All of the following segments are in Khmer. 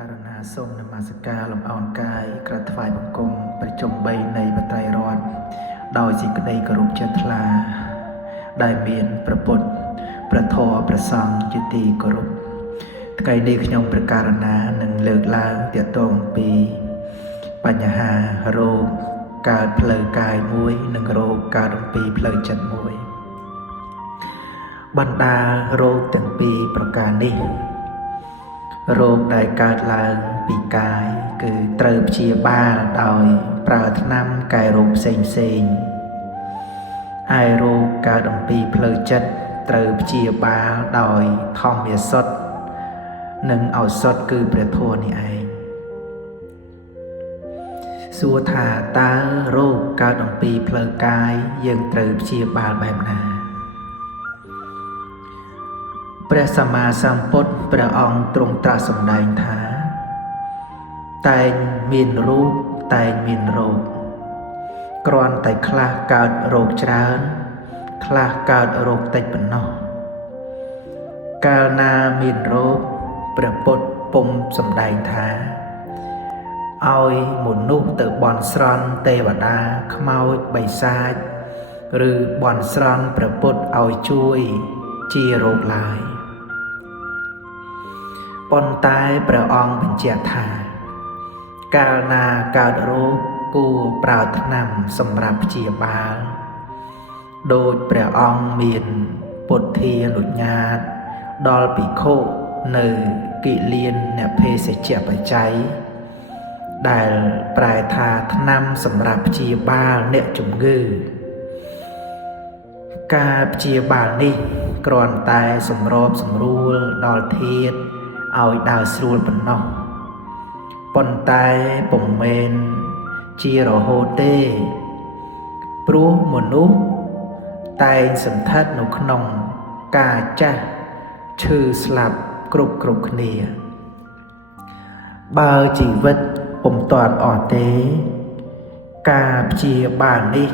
ការណាសូមនមស្ការលំអោនកាយក្រាបថ្វាយបង្គំប្រជុំ3នៃបត្រៃរតន៍ដោយសេចក្តីគោរពជ្រះថ្លាដែលមានព្រះពុទ្ធព្រះធម៌ព្រះសង្ឃជាទីគោរពថ្ងៃនេះខ្ញុំប្រកាសណានឹងលើកឡើងទាក់ទងពីបញ្ហារោគកើតផ្លូវកាយមួយនិងរោគកើតអំពីផ្លូវចិត្តមួយបណ្ដារោគទាំងពីរប្រការនេះរោគដែលកើតឡើងពីកាយគឺត្រូវព្យាបាលដោយប្រើថ្នាំកែរោគផ្សេងហើយរោគកើតអំពីផ្លូវចិត្តត្រូវព្យាបាលដោយធម្មសុតនិងឱសថគឺព្រះធម៌នេះឯងសួរថាតើរោគកើតអំពីផ្លូវកាយយើងត្រូវព្យាបាលបែបណាព្រះសម្មាសម្ពុទ្ធព្រះអង្គទ្រង់ត្រាស់សម្ដែងថាតែងមានរូបតែងមានរោគគ្រាន់តែខ្លះកើតរោគច្រើនខ្លះកើតរោគតិចប៉ុណ្ណោះកាលណាមានរោគព្រះពុទ្ធពុំសម្ដែងថាឲ្យមនុស្សទៅបន់ស្រន់ទេវតាខ្មោចបិសាចឬបន់ស្រន់ព្រះពុទ្ធឲ្យជួយជារោគឡើយប៉ុន្តែព្រះអង្គបញ្ជាក់ថាកាលណាកើតរោគគួរប្រើថ្នាំសម្រាប់ព្យាបាលដោយព្រះអង្គមានពុទ្ធានុញ្ញាតដល់ភិក្ខុនៅគិលានអ្នកភេសជ្ជៈបច្ច័យដែលប្រែថាថ្នាំសម្រាប់ព្យាបាលអ្នកជំងឺការព្យាបាលនេះគ្រាន់តែសម្របសម្រួលដល់ធាតុឲ្យដើរស្រួលប៉ុណ្ណោះប៉ុន្តែពុំមែនជារហូតទេព្រោះមនុស្សតែងសន្ធិដ្ឋនៅក្នុងការចាស់ឈឺស្លាប់គ្រប់គ្នាបើជីវិតពុំទាន់អស់ទេការព្យាបាលនេះ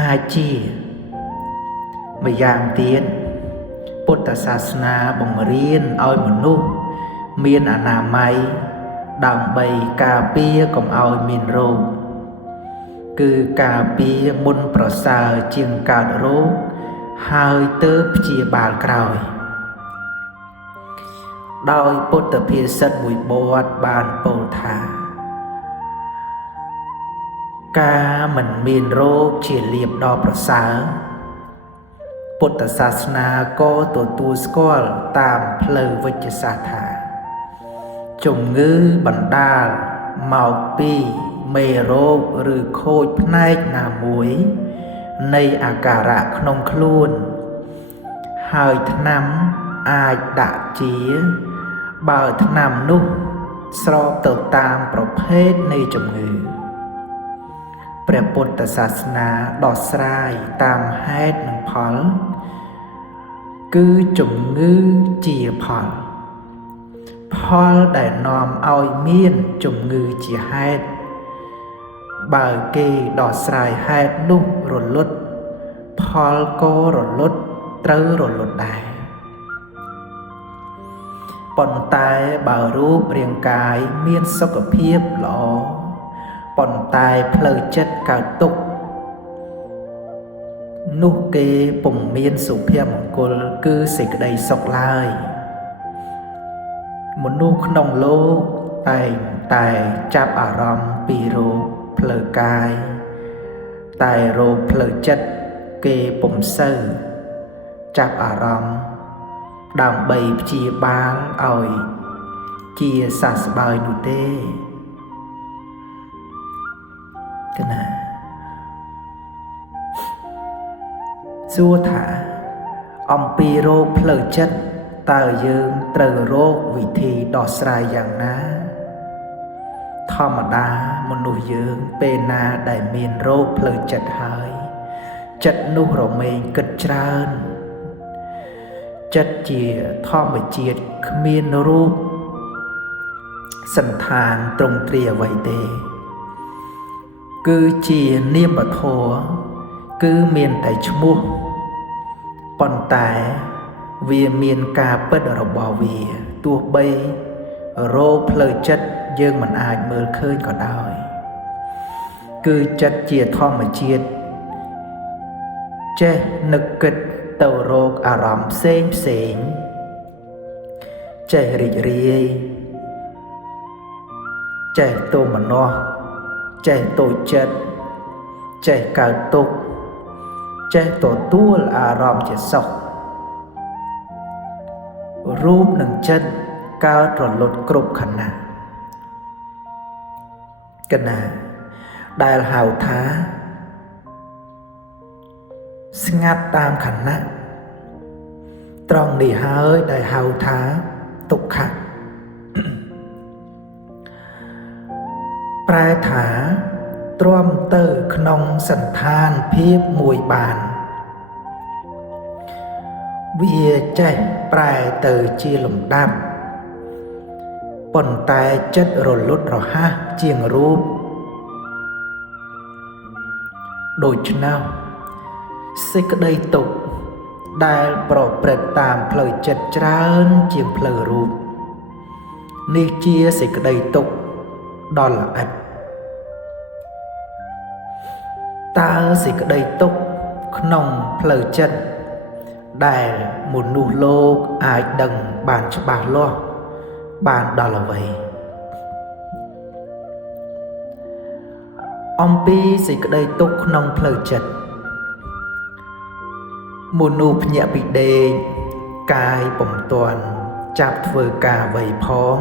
អាចជាម្យ៉ាងទៀតពុទ្ធសាសនាបង្រៀនឲ្យមនុស្សមានអនាម័យដើម្បីការពារកុំឲ្យមានរោគគឺការពារមុនប្រសើរជាងកើតរោគហើយទើបព្យាបាលក្រោយដោយពុទ្ធភាសិតមួយបទបានពោលថាការមិនមានរោគជាលាភដ៏ប្រសើរពុទ្ធសាសនាក៏ទទួលស្គាល់តាមផ្លូវវិជ្ជសាស្ត្រថាជំងឺបណ្ដាលមកពីមេរោគឬខូចផ្នែកណាមួយនៃអាការៈក្នុងខ្លួនហើយថ្នាំអាចដាក់ជាបើថ្នាំនោះស្របទៅតាមប្រភេទនៃជំងឺព្រះពុទ្ធសាសនាដោះស្រាយតាមហេតុនិងផលគឺជំងឺជាផលដែលនាំឲ្យមានជំងឺជាហេតុបើគេដោះស្រាយហេតុនោះរលត់ផលក៏រលត់ត្រូវរលត់ដែរប៉ុន្តែបើរូបរាងកាយមានសុខភាពល្អប៉ុន្តែផ្លូវចិត្តកើតទុក្ខនោះគេពុំមានសុភមង្គលគឺសេចក្តីសុខឡើយមនុស្សក្នុងលោកតែងតែចាប់អារម្មណ៍ពីរោគផ្លូវកាយតែរោគផ្លូវចិត្តគេពុំសូវចាប់អារម្មណ៍ដើម្បីព្យាបាលឲ្យជាសះស្បើយនោះទេកណាសួរថាអំពីរោគផ្លូវចិត្តតើយើងត្រូវរកវិធីដោះស្រាយយ៉ាងណាធម្មតាមនុស្សយើងពេលណាដែលមានរោគផ្លូវចិត្តហើយចិត្តនោះរមែងគិតច្រើនចិត្តជាធម្មជាតិគ្មានរូបសន្តានទ្រង់ទ្រាយអ្វីទេគឺជានាមធម៌គឺមានតែឈ្មោះប៉ុន្តែ វាមានការពិតរបស់វាទោះបីរោគផ្លូវចិត្តយើងមិនអាចមើលឃើញក៏ដោយគឺចិត្តជាធម្មជាតិចេះនឹកគិតទៅរកអារម្មណ៍ផ្សេងចេះរីករាយចេះទោមនស្សចេះតូចចិត្តចេះកើតទុក្ខចេះទទួលអារម្មណ៍ជាសុខរូបនិងចិត្តកើតរលត់គ្រប់ខណៈកណាដែលហៅថាស្ងាត់តាមខណៈត្រង់នេះហើយដែលហៅថាទុក្ខៈប្រែថាទ្រាំទៅក្នុងសន្តានភាពមួយបានវាចេះប្រែទៅជាលំដាប់ប៉ុន្តែចិត្តរលត់រហ័សជាងរូបដូច្នោះសេចក្តីទុក្ខដែលប្រព្រឹត្តតាមផ្លូវចិត្តច្រើនជាងផ្លូវរូបនេះជាសេចក្តីទុក្ខដ៏ល្អិតតើសេចក្តីទុក្ខក្នុងផ្លូវចិត្តដែលមនុស្សលោកអាចដឹងបានច្បាស់លាស់បានដល់អ្វីអំពីសេចក្តីទុក្ខក្នុងផ្លូវចិត្តមនុស្សភ្ញាក់ពីដេកកាយពុំទាន់ចាប់ធ្វើការអ្វីផង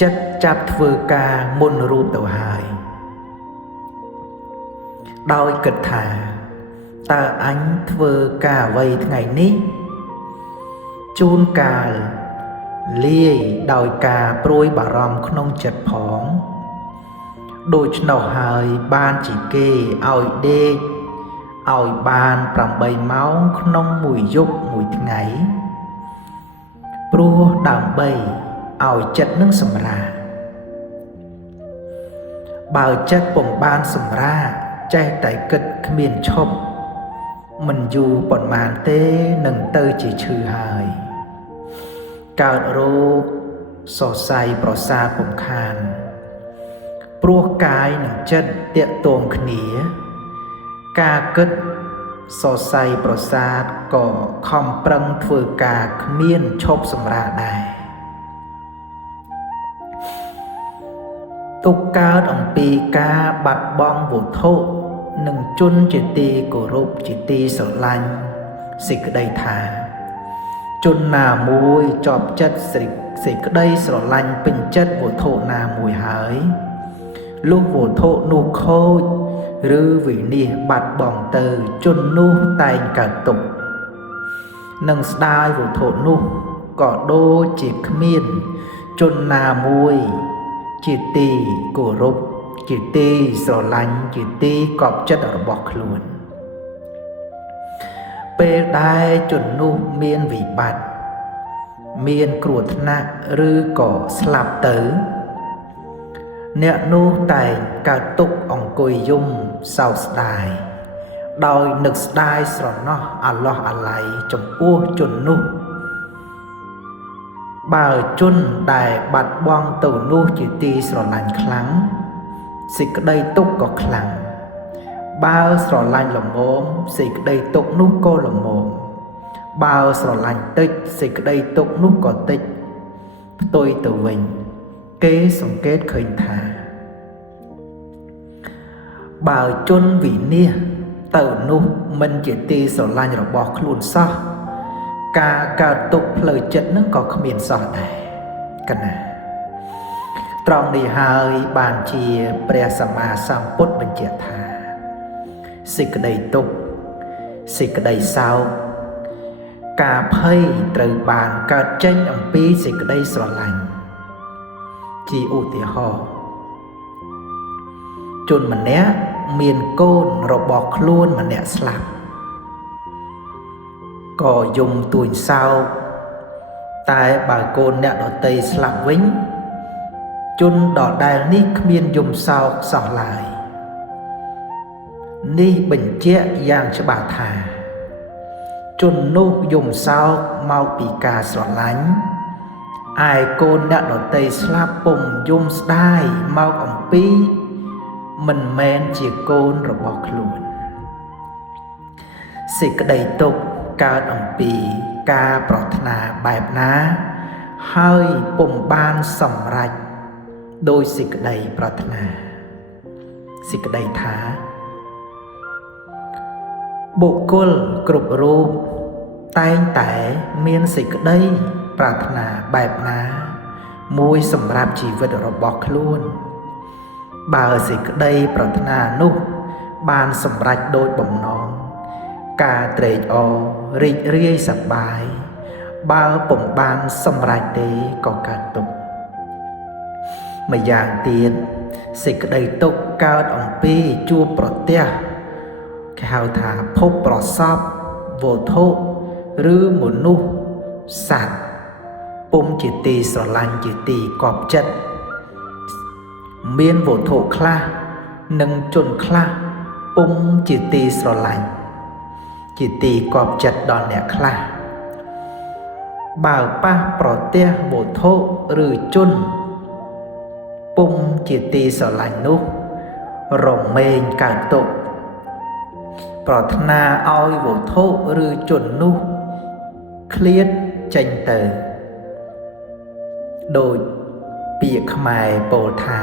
ចិត្តចាប់ធ្វើការមុនរូបទៅហើយដោយគិតថាតើអញធ្វើការអ្វីថ្ងៃនេះជួនកាលលាយដោយការព្រួយបារម្ភក្នុងចិត្តផងដូច្នោះហើយបានជាគេឲ្យដេកឲ្យបាន8ម៉ោងក្នុងមួយយប់មួយថ្ងៃព្រោះដើម្បីឲ្យចិត្តនឹងសម្រាកបើចិត្តពុំបានសម្រាកចេះតែគិតគ្មានឈប់មិនយូរប៉ុន្មានទេនឹងទៅជាឈឺហើយកើតរោគសរសៃប្រសាទពុំខានព្រោះកាយនិងចិត្តតាក់ទងគ្នាការគិតសរសៃប្រសាទក៏ខំប្រឹងធ្វើការគ្មានឈប់សម្រាកដែរទុក្ខកើតអំពីការបាត់បង់វត្ថុនិងជនជាទីគោរពជាទីស្រឡាញ់សេចក្តីថាជនណាមួយជាប់ចិត្តសេចក្តីស្រឡាញ់ពេញចិត្តវត្ថុណាមួយហើយលុះវត្ថុនោះខូចឬវិនាសបាត់បង់ទៅជននោះតែងកើតទុក្ខនឹងស្ដាយវត្ថុនោះក៏ដូចជាគ្មានជនណាមួយជាទីគោរពជាទីស្រឡាញ់ជាទីកប់ចិត្តរបស់ខ្លួនពេលដែលជននោះមានវិបត្តិមានគ្រោះថ្នាក់ឬក៏ស្លាប់ទៅអ្នកនោះតែងកើតទុក្ខអង្គុយយំសោកស្ដាយដោយនឹកស្ដាយស្រណោះអាឡោះអាល័យចំពោះជននោះបើជនដែលបាត់បង់ទៅនោះជាទីស្រឡាញ់ខ្លាំងសេចក្តីទុក្ខក៏ខ្លាំងបើស្រឡាញ់ល្មមសេចក្តីទុក្ខនោះក៏ល្មមបើស្រឡាញ់តិចសេចក្តីទុក្ខនោះក៏តិចផ្ទុយទៅវិញគេសង្កេតឃើញថាបើជនវិនាសទៅនោះមិនជាទីស្រឡាញ់របស់ខ្លួនសោះការកើតទុក្ខផ្លូវចិត្តនឹងក៏គ្មានសោះដែរកណាត្រង់នេះហើយបានជាព្រះសម្មាសម្ពុទ្ធបញ្ជាក់ថាសេចក្តីទុក្ខសេចក្តីសោកការភ័យត្រូវបានកើតចេញអំពីសេចក្តីស្រឡាញ់ជាឧទាហរណ៍ជនម្នាក់មានកូនរបស់ខ្លួនម្នាក់ស្លាប់ក៏យំទួញសោកតែបើកូនអ្នកដទៃស្លាប់វិញជនដដែលនេះគ្មានយំសោកសោះឡើយនេះបញ្ជាក់យ៉ាងច្បាស់ថា ជននោះយំសោកមកពីការស្រឡាញ់ឯកូនអ្នកដទៃស្លាប់ពុំយំស្ដាយមកអំពីមិនមែនជាកូនរបស់ខ្លួនសេចក្តីទុក្ខកើតអំពីការប្រាថ្នាបែបណាហើយពុំបានសម្រេចដោយសេចក្តីប្រាថ្នាសេចក្តីថាបុគ្គលគ្រប់រូបតែងតែមានសេចក្តីប្រាថ្នាបែបណាមួយសម្រាប់ជីវិតរបស់ខ្លួនបើសេចក្តីប្រាថ្នានោះបានសម្រេចដោយបំណងការត្រេកអររីករាយសប្បាយបើពុំបានសម្រេចទេក៏កើតទុក្ខម្យ៉ាងទៀតសេចក្តីទុក្ខកើតអំពីជួបប្រទះគេហៅថាភពប្រសពវត្ថុឬមនុស្សសត្វពុំជាទីស្រឡាញ់ជាទីកប់ចិត្តមានវត្ថុខ្លះនិងជនខ្លះពុំជាទីស្រឡាញ់ជាទីកប់ចិត្តដល់អ្នកខ្លះបើប៉ះប្រទះវត្ថុឬជនពុំជាទីស្រឡាញ់នោះរមែងកើតទុក្ខប្រាថ្នាឲ្យវត្ថុឬជននោះឃ្លាតចេញទៅដូចពាក្យខ្មែរពោលថា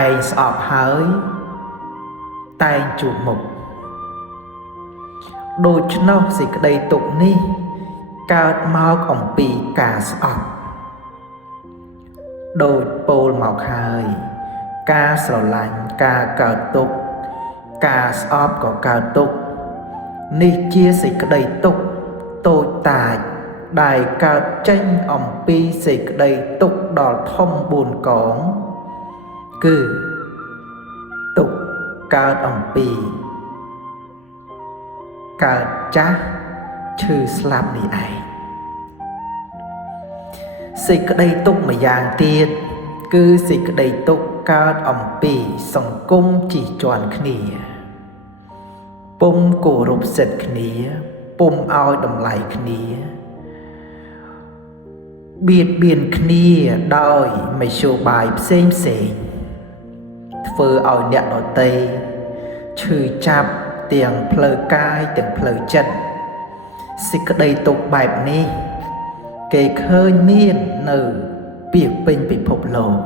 ឯងស្អប់ហើយតែងជួបមុខដូច្នោះសេចក្តីទុក្ខនេះកើតមកអំពីការស្អប់ដូចពោលមកហើយការស្រឡាញ់ការកើតទុក្ខការស្អប់ក៏កើតទុក្ខនេះជាសេចក្តីទុក្ខតូចតាចដែលកើតចេញអំពីសេចក្តីទុក្ខដ៏ធំ4កងគឺទុក្ខកើតអំពីកើតចាស់ឈឺស្លាប់នេះឯងសេចក្តីទុក្ខម្យ៉ាងទៀតគឺសេចក្តីទុក្ខកើតអំពីសង្គមជិះជាន់គ្នាពុំគោរពសិទ្ធិគ្នាពុំឲ្យតម្លៃគ្នាបៀតបៀនគ្នាដោយមធ្យោបាយផ្សេងធ្វើឲ្យអ្នកដទៃឈឺចាប់ទាំងផ្លូវកាយទាំងផ្លូវចិត្តសេចក្តីទុក្ខបែបនេះគេឃើញមាននៅពាសពេញពិភពលោក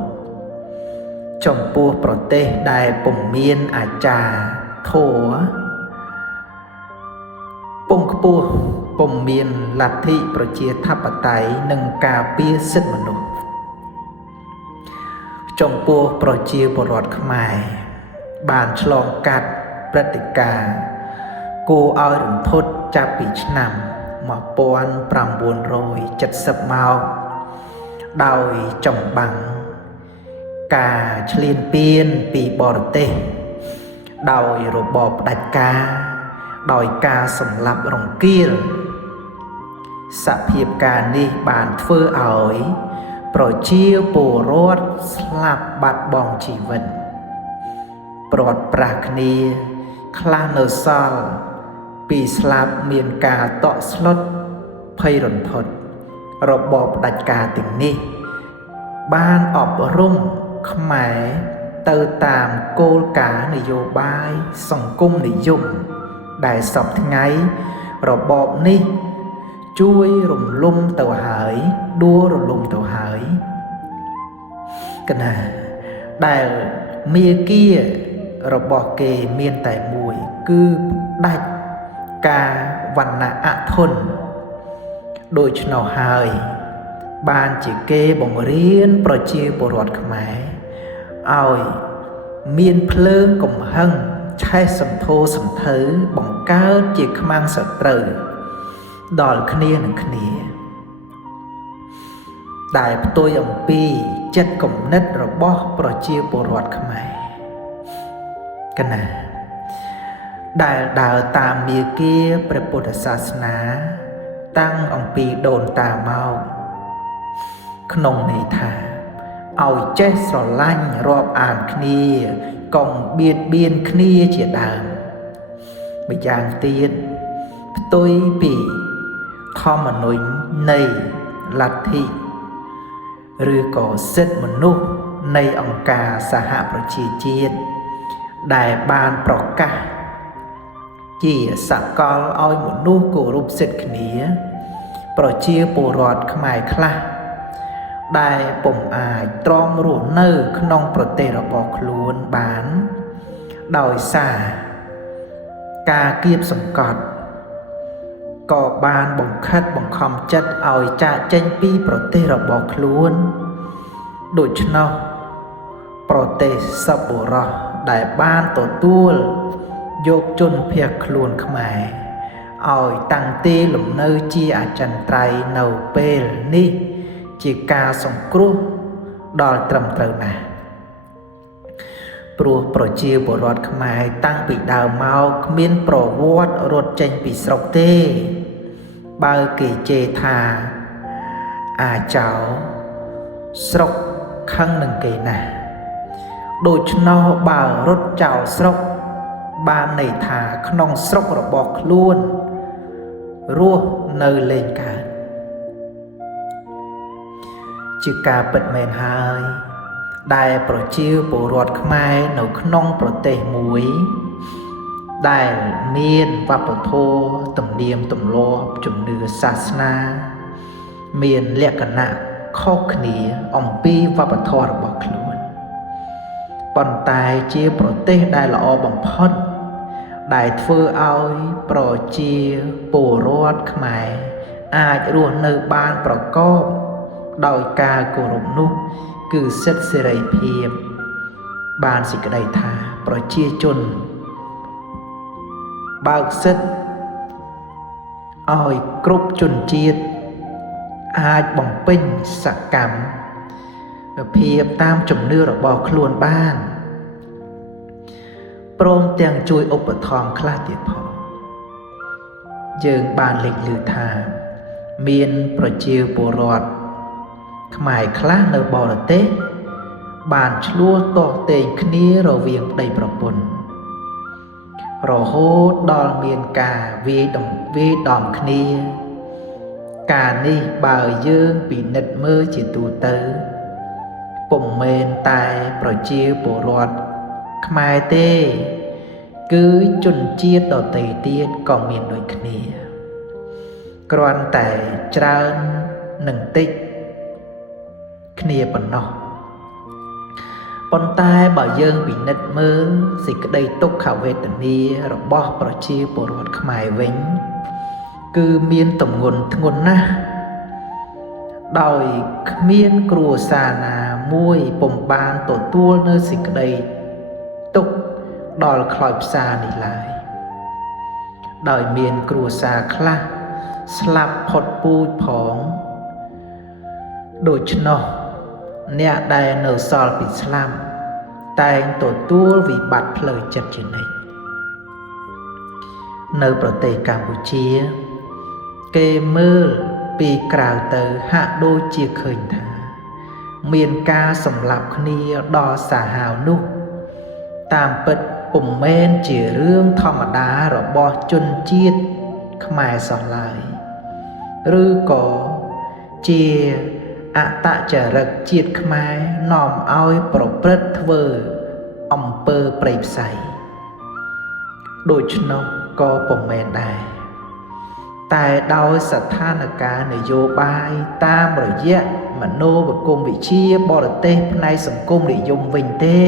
ចំពោះប្រទេសដែលពុំមានអាចារ្យធម៌ពុំខ្ពស់ពុំមានលទ្ធិប្រជាធិបតេយ្យនិងការពារសិទ្ធិមនុស្សចំពោះប្រជាពលរដ្ឋខ្មែរបានឆ្លងកាត់ព្រឹត្តិការណ៍គួរឲ្យរន្ធត់ចាប់ពីឆ្នាំ1970មកដោយចម្បាំងការឈ្លានពានពីបរទេសដោយរបបផ្ដាច់ការដោយការសម្លាប់រង្គាលសភាពការនេះបានធ្វើឲ្យប្រជាពលរដ្ឋស្លាប់បាត់បង់ជីវិតព្រាត់ប្រាសគ្នាខ្លះនៅសល់ពីស្លាប់មានការតក់ស្លុតភ័យរន្ធត់របបផ្ដាច់ការទាំងនេះបានអប់រំខ្មែរទៅតាមគោលការណ៍នយោបាយសង្គមនិយមដែលសពថ្ងៃរបបនេះជួយរំលំទៅហើយដួលរលំទៅហើយកណាដែលមាគ៌ារបស់គេមានតែមួយគឺដាច់ការវណ្ណៈអធនដូច្នោះហើយបានជាគេបង្រៀនប្រជាពលរដ្ឋខ្មែរឲ្យមានភ្លើងកំហឹងឆេះសន្ធោសន្ធៅបង្កើតជាខ្មាំងសត្រូវដល់គ្នានឹងគ្នាដែលផ្ទុយអំពីចិត្តគំនិតរបស់ប្រជាពលរដ្ឋខ្មែរកណាដែលដើរតាមមាគ៌ាព្រះពុទ្ធសាសនាតាំងអំពីដូនតាមកក្នុងន័យថាឲ្យចេះស្រឡាញ់រាប់អានគ្នាកុំបៀតបៀនគ្នាជាដើមម្យ៉ាងទៀត ផ្ទុយពីធម្មនុញ្ញនៃលទ្ធិឬក៏សិទ្ធិមនុស្សនៃអង្គការសហប្រជាជាតិដែលបានប្រកាសជាសកលឲ្យមនុស្សគោរពសិទ្ធិគ្នាប្រជាពលរដ្ឋខ្មែរខ្លះដែលពុំអាចទ្រាំរស់នៅក្នុងប្រទេសរបស់ខ្លួនបានដោយសារការគៀបសង្កត់ក៏បានបង្ខិតបង្ខំចិត្តឲ្យចាកចេញពីប្រទេសរបស់ខ្លួនដូច្នោះប្រទេសសប្បុរសដែលបានទទួលយកជនភៀសខ្លួនខ្មែរឲ្យតាំងទីលំនៅជាអចិន្ត្រៃយ៍នៅពេលនេះជាការសង្គ្រោះដល់ត្រឹមត្រូវណាស់ព្រោះប្រជាពលរដ្ឋខ្មែរតាំងពីដើមមកគ្មានប្រវត្តិរត់ចេញពីស្រុកទេបើគេជេរថាអាចោស្រុកខឹងនឹងគេណាស់ដូច្នោះបើរត់ចោលស្រុកបានន័យថាក្នុងស្រុករបស់ខ្លួនរស់នៅលេងកើតជាការពិតមែនហើយដែលប្រជាពលរដ្ឋខ្មែរនៅក្នុងប្រទេសមួយដែលមានវប្បធម៌ទំនៀមទម្លាប់ជំនឿសាសនាមានលក្ខណៈខុសគ្នាអំពីវប្បធម៌របស់ខ្លួនប៉ុន្តែជាប្រទេសដែលល្អបំផុតដែលធ្វើឲ្យប្រជាពលរដ្ឋខ្មែរអាចរស់នៅបានប្រកបដោយការគោរពនោះគឺសិទ្ធិសេរីភាពបានសេចក្តីថាប្រជាជនបើកសិទ្ធិឲ្យគ្រប់ជនជាតិអាចបំពេញសកម្មភាពតាមជំនឿរបស់ខ្លួនបានព្រមទាំងជួយឧបត្ថម្ភខ្លះទៀតផងយើងបានលេចឮថាមានប្រជាពលរដ្ឋខ្មែរខ្លះនៅបរទេសបានឆ្លោះទាស់ទែងគ្នារវាងប្តីប្រពន្ធរហូតដល់មានការវាយដំគ្នាការនេះបើយើងពិនិត្យមើលជាទូទៅពុំមែនតែប្រជាពលរដ្ឋខ្មែរទេគឺជនជាតិដទៃទៀតក៏មានដូចគ្នាគ្រាន់តែច្រើននិងតិចគ្នាប៉ុណ្ណោះប៉ុន្តែបើយើងពិនិត្យមើលសេចក្តីទុក្ខវេទនារបស់ប្រជាពលរដ្ឋខ្មែរវិញគឺមានទម្ងន់ធ្ងន់ណាស់ដោយគ្មានគ្រួសារណាមួយពុំបានទទួលនៅសេចក្តីទុក្ខដល់ខ្លោចផ្សានេះឡើយដោយមានគ្រួសារខ្លះស្លាប់ផុតពូជផងដូច្នោះអ្នកដែលនៅសល់ពីស្លាប់តែងទទួលវិបត្តិផ្លូវចិត្តជានិច្ចនៅប្រទេសកម្ពុជាគេមើលពីក្រៅទៅហាក់ដូចជាឃើញថាមានការសម្លាប់គ្នាដល់សាហាវនោះតាមពិតពុំមែនជារឿងធម្មតារបស់ជនជាតិខ្មែរសោះឡើយឬក៏ជាអតចរិតជាតិខ្មែរនាំឲ្យប្រព្រឹត្តធ្វើអំពើព្រៃផ្សៃដូច្នោះក៏ពុំមែនដែរតែដោយស្ថានភាពនយោបាយតាមរយៈមនោគមវិជ្ជាបរទេសផ្នែកសង្គមនិយមវិញទេ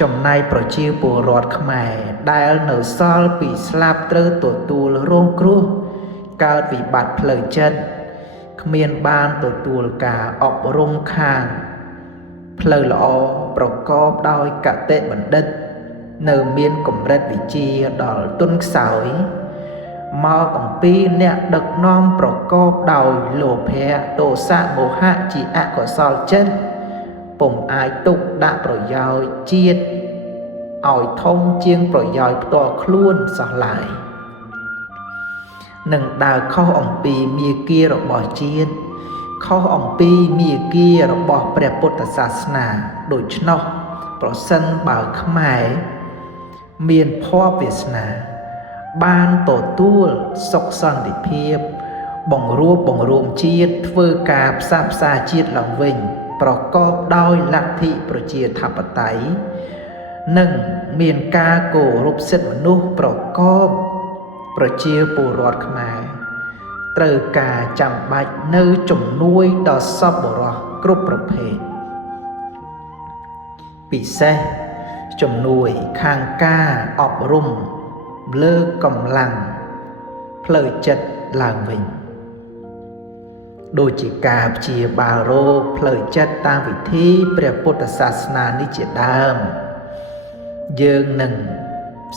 ចំណែកប្រជាពលរដ្ឋខ្មែរដែលនៅសល់ពីស្លាប់ត្រូវទទួលរងគ្រោះកើតវិបត្តិផ្លូវចិត្តគ្មានបានទទួលការអប់រំខាងផ្លូវល្អប្រកបដោយកតេបណ្ឌិតនៅមានកម្រិតវិជ្ជាដល់ទុនខ្សោយមកអំពីអ្នកដឹកនាំប្រកបដោយលោភៈទោសៈមោហៈជាអកុសលចិត្តពុំអាចទុកដាក់ប្រយោជន៍ជាតិឲ្យធំជាងប្រយោជន៍ផ្ទាល់ខ្លួនសោះឡើយនឹងដើរខុសអំពីមាគ៌ារបស់ជាតិខុសអំពីមាគ៌ារបស់ព្រះពុទ្ធសាសនាដូច្នោះប្រសិនបើខ្មែរមានភ័ព្វវាសនា បានទទួលសុខសន្តិភាពបង្រួបបង្រួមជាតិធ្វើការផ្សះផ្សាជាតិឡើងវិញប្រកបដោយលទ្ធិប្រជាធិបតេយ្យនិងមានការគោរពសិទ្ធិមនុស្សប្រកបប្រជាពលរដ្ឋខ្មែរត្រូវការចាំបាច់នៅជំនួយដល់សប្បុរសគ្រប់ប្រភេទពិសេសជំនួយខាងការអប់រំលើកកម្លាំងផ្លូវចិត្តឡើងវិញដូចជាការព្យាបាលរោគផ្លូវចិត្តតាមវិធីព្រះពុទ្ធសាសនានេះជាដើមយើងនឹង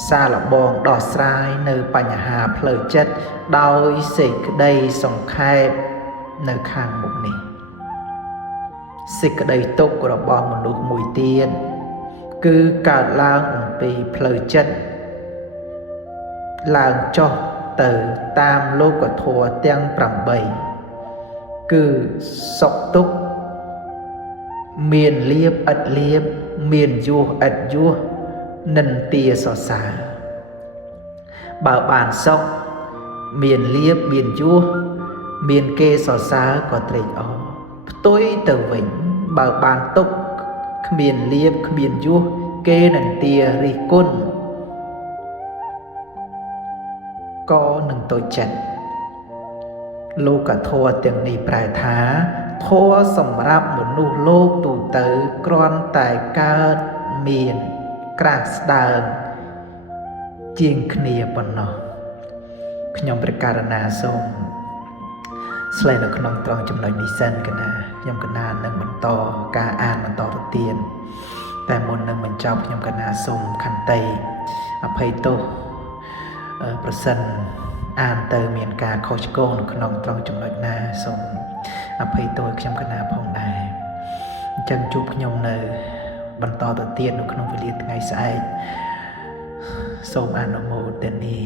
សាឡបងដោះស្រាយនៅបញ្ហាផ្លូវចិត្តដោយសេចក្តីសង្ខេបនៅខាងមុខនេះសេចក្តីទុក្ខរបស់មនុស្សមួយទៀតគឺកើតឡើងអំពីផ្លូវចិត្តឡើងចុះទៅតាមលោកធម៌ទាំង8គឺសុខទុក្ខមានលៀបឥតលៀបមានយោះឥតយោះនិន្ទាសរសើរបើបានសុខមានលៀបមានយោះមានគេសរសើរក៏ត្រេកអរផ្ទុយទៅវិញបើបានទុក្ខគ្មានលៀបគ្មានយោះគេនិន្ទារិះគន់ក៏នឹងតូចចិត្តលោកធម៌ទាំងនេះប្រែថាធម៌សម្រាប់មនុស្សលោកទូទៅគ្រាន់តែកើតមានក្រាស់ស្ដើងជាងគ្នាប៉ុណ្ណោះខ្ញុំព្រះករណាសូមស្លែនៅក្នុងត្រង់ចំណុចនេះសិនកណាខ្ញុំកណានឹងបន្តការអានបន្តទៅទៀតតែមុននឹងបញ្ចប់ខ្ញុំកណាសូមខន្តីអភ័យទោសប្រសិនអានទៅមានការខុសឆ្គងនៅក្នុងត្រង់ចំណុចណាសូមអភ័យទោសខ្ញុំកណាផងដែរអញ្ចឹងជួបខ្ញុំនៅបន្តទៅទៀតនៅក្នុងវេលាថ្ងៃស្អែកសូមអនុមោទនា